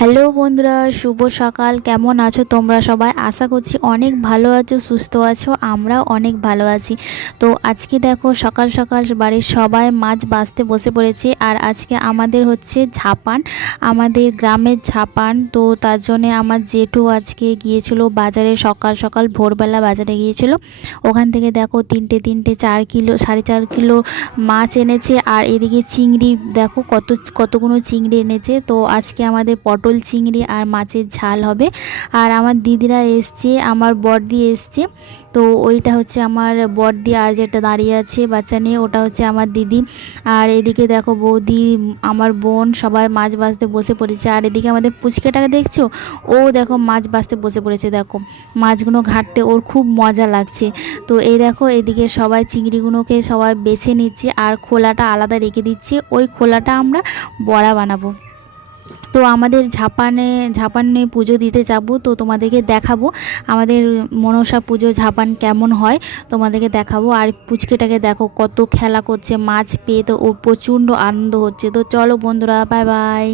Hello বন্ধুরা, শুভ সকাল। কেমন আছো তোমরা সবাই? আশা করছি অনেক ভালো আছো, সুস্থ আছো। আমরাও অনেক ভালো আছি। তো আজকে দেখো সকাল সকাল বাড়ির সবাই মাছ বাছতে বসে পড়েছে। আর আজকে আমাদের হচ্ছে ঝাপান, আমাদের গ্রামের ঝাপান। তো তার জন্যে আমার জেঠু আজকে গিয়েছিল বাজারে, সকাল সকাল ভোরবেলা বাজারে গিয়েছিল। ওখান থেকে দেখো তিনটে 4 কিলো 4.5 কিলো মাছ এনেছে। আর এদিকে চিংড়ি দেখো কতগুলো চিংড়ি এনেছে। তো আজকে আমাদের পটল চিংড়ি আর মাছের ঝাল হবে। আর আমার দিদিরা এসছে, আমার বড়দি এসছে। তো ওইটা হচ্ছে আমার বড়দি, আর যেটা দাঁড়িয়ে আছে বাচ্চা নিয়ে ওটা হচ্ছে আমার দিদি। আর এদিকে দেখো বৌদি, আমার বোন সবাই মাছ বাছতে বসে পড়েছে। আর এদিকে আমাদের পুচকেটাকে দেখছো, ও দেখো মাছ বাছতে বসে পড়েছে। দেখো মাছগুলো ঘাঁটতে ওর খুব মজা লাগছে। তো এই দেখো এদিকে সবাই চিংড়িগুলোকে সবাই বেছে নিচ্ছে আর খোলাটা আলাদা রেখে দিচ্ছে। ওই খোলাটা আমরা বড়া বানাবো। তো আমাদের ঝাপানে পুজো দিতে যাব। তো তোমাদেরকে দেখাবো আমাদের মনসা পুজো ঝাপান কেমন হয়, তোমাদেরকে দেখাবো। আর পুচকেটাকে দেখো কত খেলা করছে মাছ পেয়ে, তো ওর প্রচণ্ড আনন্দ হচ্ছে। তো চলো বন্ধুরা, বাই বাই।